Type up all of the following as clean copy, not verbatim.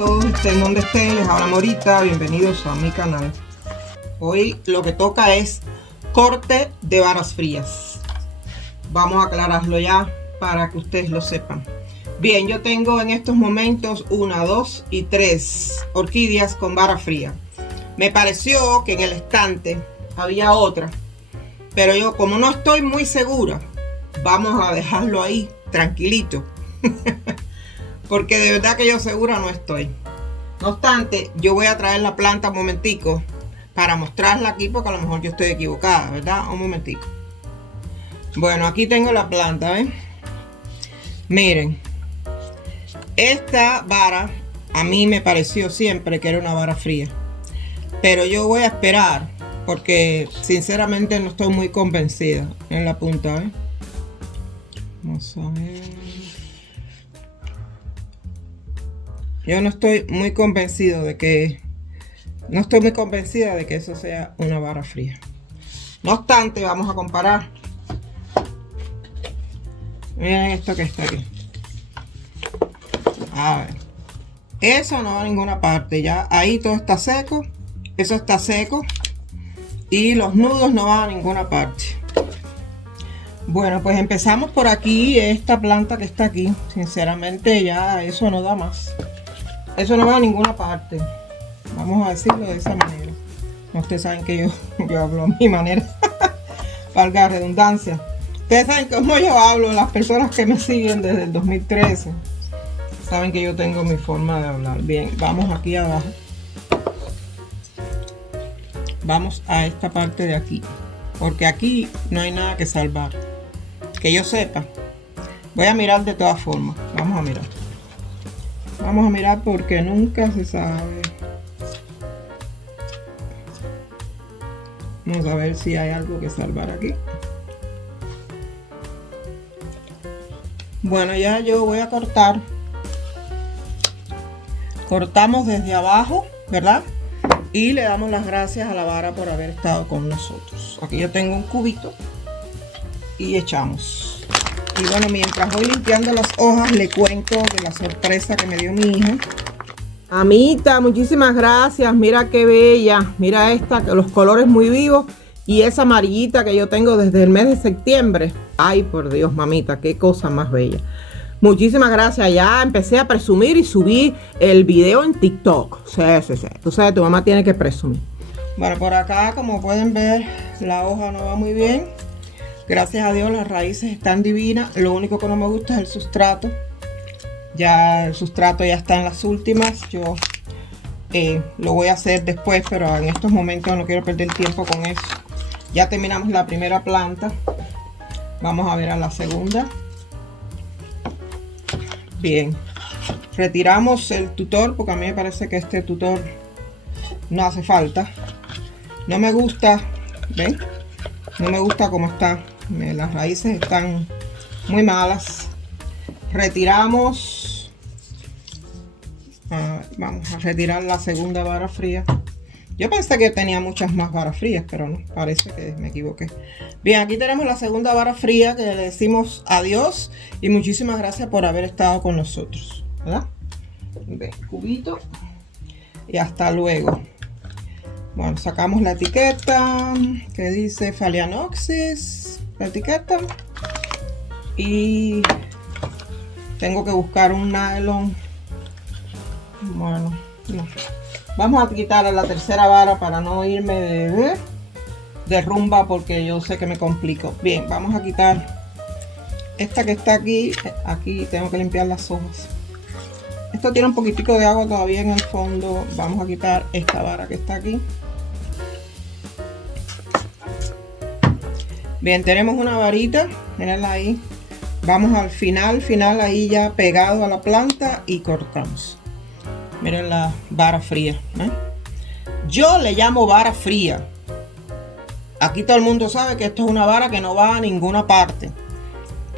todos, estén donde estén, les habla Morita, bienvenidos a mi canal. Hoy lo que toca es corte de varas frías. Vamos a aclararlo ya para que ustedes lo sepan. Bien, yo tengo en estos momentos 1, 2 y 3 orquídeas con vara fría. Me pareció que en el estante había otra, pero yo como no estoy muy segura, vamos a dejarlo ahí tranquilito. Porque de verdad que yo segura no estoy. No obstante, yo voy a traer la planta un momentico para mostrarla aquí, porque a lo mejor yo estoy equivocada, ¿verdad? Un momentico. Bueno, aquí tengo la planta, ¿ven? Miren, esta vara a mí me pareció siempre que era una vara fría, pero yo voy a esperar porque sinceramente no estoy muy convencida en la punta, ¿eh? Vamos a ver. Yo no estoy muy convencido de que eso sea una vara fría. No obstante, vamos a comparar. Miren esto que está aquí. A ver, eso no va a ninguna parte. Ya ahí todo está seco. Eso está seco. Y los nudos no van a ninguna parte. Bueno, pues empezamos por aquí. Esta planta que está aquí, sinceramente ya eso no da más. Eso no va a ninguna parte. Vamos a decirlo de esa manera. Ustedes saben que yo hablo a mi manera. Valga la redundancia. Ustedes saben cómo yo hablo. Las personas que me siguen desde el 2013 saben que yo tengo mi forma de hablar. Bien, vamos aquí abajo. Vamos a esta parte de aquí. Porque aquí no hay nada que salvar. Que yo sepa. Voy a mirar de todas formas. Vamos a mirar. Vamos a mirar porque nunca se sabe. Vamos a ver si hay algo que salvar aquí. Bueno, ya yo voy a cortar. Cortamos desde abajo, ¿verdad? Y le damos las gracias a la vara por haber estado con nosotros. Aquí yo tengo un cubito y echamos. Y bueno, mientras voy limpiando las hojas, le cuento de la sorpresa que me dio mi hija. Amita, muchísimas gracias. Mira qué bella. Mira esta, los colores muy vivos. Y esa amarillita que yo tengo desde el mes de septiembre. Ay, por Dios, mamita, qué cosa más bella. Muchísimas gracias. Ya empecé a presumir y subí el video en TikTok. Sí. Tú sabes, tu mamá tiene que presumir. Bueno, por acá, como pueden ver, la hoja no va muy bien. Gracias a Dios las raíces están divinas. Lo único que no me gusta es el sustrato. Ya el sustrato ya está en las últimas. Yo lo voy a hacer después, pero en estos momentos no quiero perder tiempo con eso. Ya terminamos la primera planta. Vamos a ver a la segunda. Bien. Retiramos el tutor porque a mí me parece que este tutor no hace falta. No me gusta, ¿ven? No me gusta cómo está. Las raíces están muy malas. Retiramos. Vamos a retirar la segunda vara fría. Yo pensé que tenía muchas más varas frías, pero no, parece que me equivoqué. Bien, aquí tenemos la segunda vara fría que le decimos adiós y muchísimas gracias por haber estado con nosotros, ¿verdad? Ven, cubito y hasta luego. Bueno, sacamos la etiqueta que dice Phalaenopsis, la etiqueta, y tengo que buscar un nylon. Bueno, no. Vamos a quitar a la tercera vara para no irme de rumba porque yo sé que me complico. Bien, vamos a quitar esta que está aquí. Aquí tengo que limpiar las hojas. Esto tiene un poquitico de agua todavía en el fondo. Vamos a quitar esta vara que está aquí. Bien, tenemos una varita, mirenla ahí. Vamos al final ahí ya pegado a la planta y cortamos. Miren la vara fría, ¿eh? Yo le llamo vara fría. Aquí todo el mundo sabe que esto es una vara que no va a ninguna parte.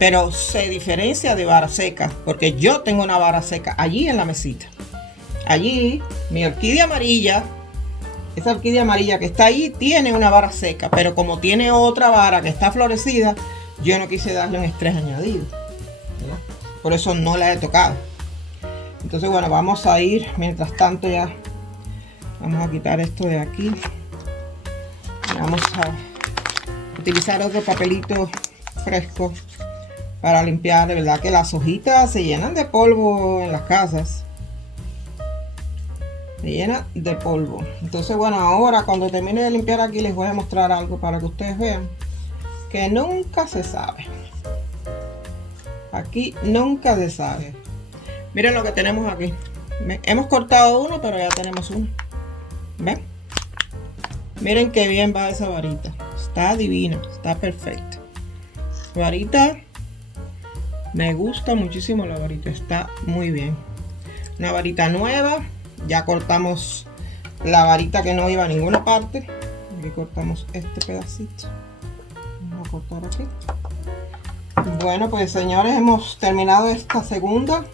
Pero se diferencia de vara seca, porque yo tengo una vara seca allí en la mesita. Allí, mi orquídea amarilla, esa orquídea amarilla que está ahí, tiene una vara seca. Pero como tiene otra vara que está florecida, yo no quise darle un estrés añadido, ¿verdad? Por eso no la he tocado. Entonces bueno, vamos a ir, mientras tanto ya vamos a quitar esto de aquí. Vamos a utilizar otro papelito fresco para limpiar. De verdad que las hojitas se llenan de polvo en las casas. Se llena de polvo. Entonces bueno, ahora cuando termine de limpiar aquí les voy a mostrar algo para que ustedes vean que nunca se sabe. Aquí nunca se sabe. Miren lo que tenemos aquí. Hemos cortado uno, pero ya tenemos uno. ¿Ven? Miren qué bien va esa varita. Está divina, está perfecta. Varita, me gusta muchísimo la varita, está muy bien. Una varita nueva. Ya cortamos la varita que no iba a ninguna parte. Aquí cortamos este pedacito. Vamos a cortar aquí. Bueno, pues señores, hemos terminado esta segunda.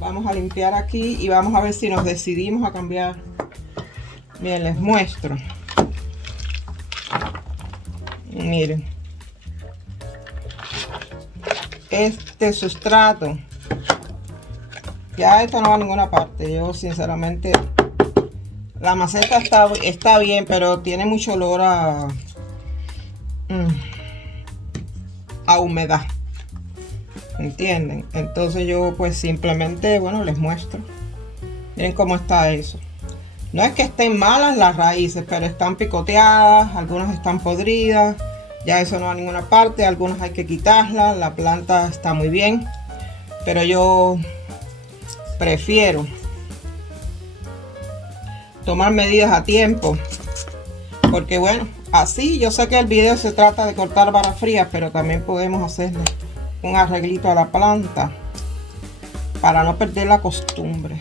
Vamos a limpiar aquí y vamos a ver si nos decidimos a cambiar. Bien, les muestro. Miren. Este sustrato. Ya esto no va a ninguna parte. Yo sinceramente, la maceta está bien, pero tiene mucho olor a humedad. ¿Entienden? Entonces yo pues simplemente, bueno, les muestro. Miren cómo está eso. No es que estén malas las raíces, pero están picoteadas, algunas están podridas. Ya eso no va a ninguna parte, algunas hay que quitarlas. La planta está muy bien, pero yo prefiero tomar medidas a tiempo, porque bueno, así yo sé que el video se trata de cortar varas frías, pero también podemos hacerle un arreglito a la planta para no perder la costumbre.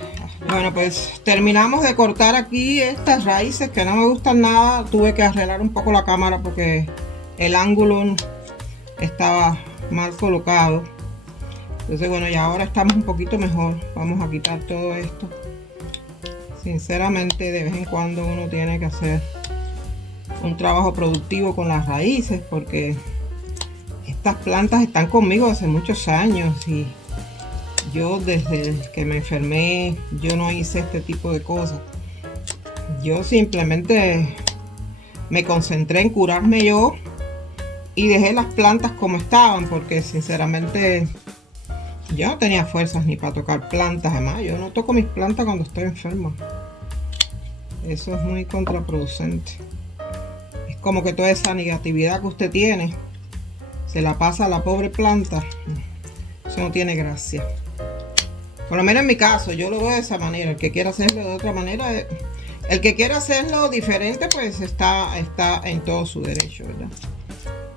Bueno, pues terminamos de cortar aquí estas raíces que no me gustan nada. Tuve que arreglar un poco la cámara porque el ángulo estaba mal colocado. Entonces bueno, y ahora estamos un poquito mejor. Vamos a quitar todo esto. Sinceramente, de vez en cuando uno tiene que hacer un trabajo productivo con las raíces, porque estas plantas están conmigo hace muchos años y yo desde que me enfermé, yo no hice este tipo de cosas. Yo simplemente me concentré en curarme yo y dejé las plantas como estaban, porque sinceramente yo no tenía fuerzas ni para tocar plantas. Además, yo no toco mis plantas cuando estoy enferma. Eso es muy contraproducente. Es como que toda esa negatividad que usted tiene se la pasa a la pobre planta. Eso no tiene gracia. Por lo menos en mi caso, yo lo veo de esa manera. El que quiera hacerlo de otra manera, el que quiera hacerlo diferente, pues está en todo su derecho, ¿verdad?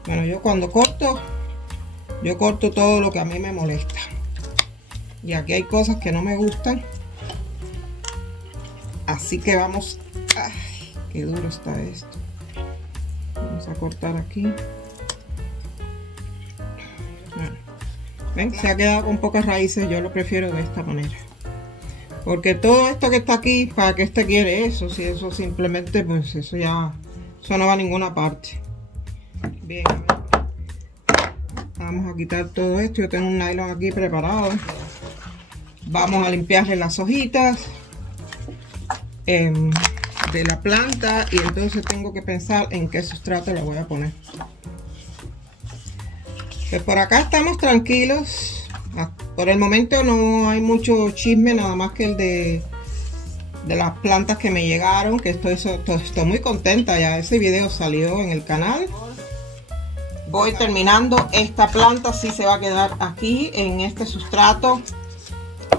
Bueno, yo cuando corto, yo corto todo lo que a mí me molesta. Y aquí hay cosas que no me gustan. Así que vamos. ¡Ay, qué duro está esto! Vamos a cortar aquí. Bueno, ven, se ha quedado con pocas raíces. Yo lo prefiero de esta manera. Porque todo esto que está aquí, ¿para qué este quiere eso? Si eso simplemente, pues eso ya, eso no va a ninguna parte. Bien, vamos a quitar todo esto. Yo tengo un nylon aquí preparado. Vamos a limpiarle las hojitas de la planta, y entonces tengo que pensar en qué sustrato le voy a poner. Pues por acá estamos tranquilos. Por el momento no hay mucho chisme, nada más que el de las plantas que me llegaron, que estoy muy contenta. Ya ese video salió en el canal. Voy terminando. Esta planta sí se va a quedar aquí en este sustrato.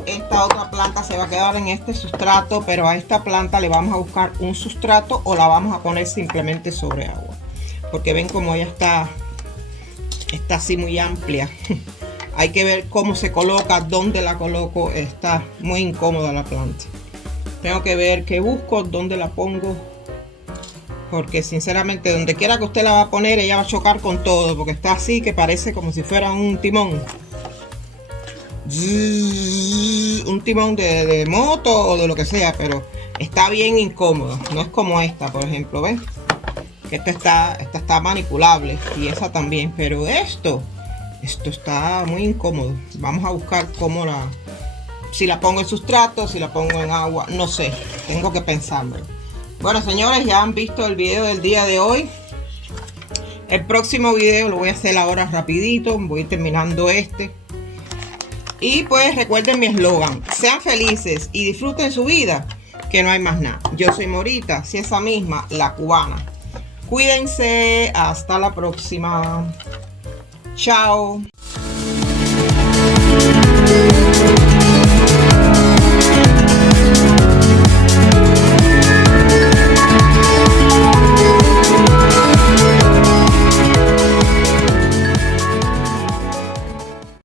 Esta otra planta se va a quedar en este sustrato, pero a esta planta le vamos a buscar un sustrato o la vamos a poner simplemente sobre agua, porque ven como ella está así muy amplia. Hay que ver cómo se coloca, dónde la coloco. Está muy incómoda la planta. Tengo que ver qué busco, dónde la pongo, porque sinceramente donde quiera que usted la va a poner, ella va a chocar con todo, porque está así que parece como si fuera un timón. Un timón de moto o de lo que sea, pero está bien incómodo. No es como esta, por ejemplo, ¿ves? Que esta está manipulable y esa también, pero esto está muy incómodo. Vamos a buscar cómo Si la pongo en sustrato, si la pongo en agua, no sé. Tengo que pensármelo. Bueno, señores, ya han visto el video del día de hoy. El próximo video lo voy a hacer ahora rapidito. Voy terminando este. Y pues recuerden mi eslogan. Sean felices y disfruten su vida, que no hay más nada. Yo soy Morita, si esa misma, la cubana. Cuídense. Hasta la próxima. Chao.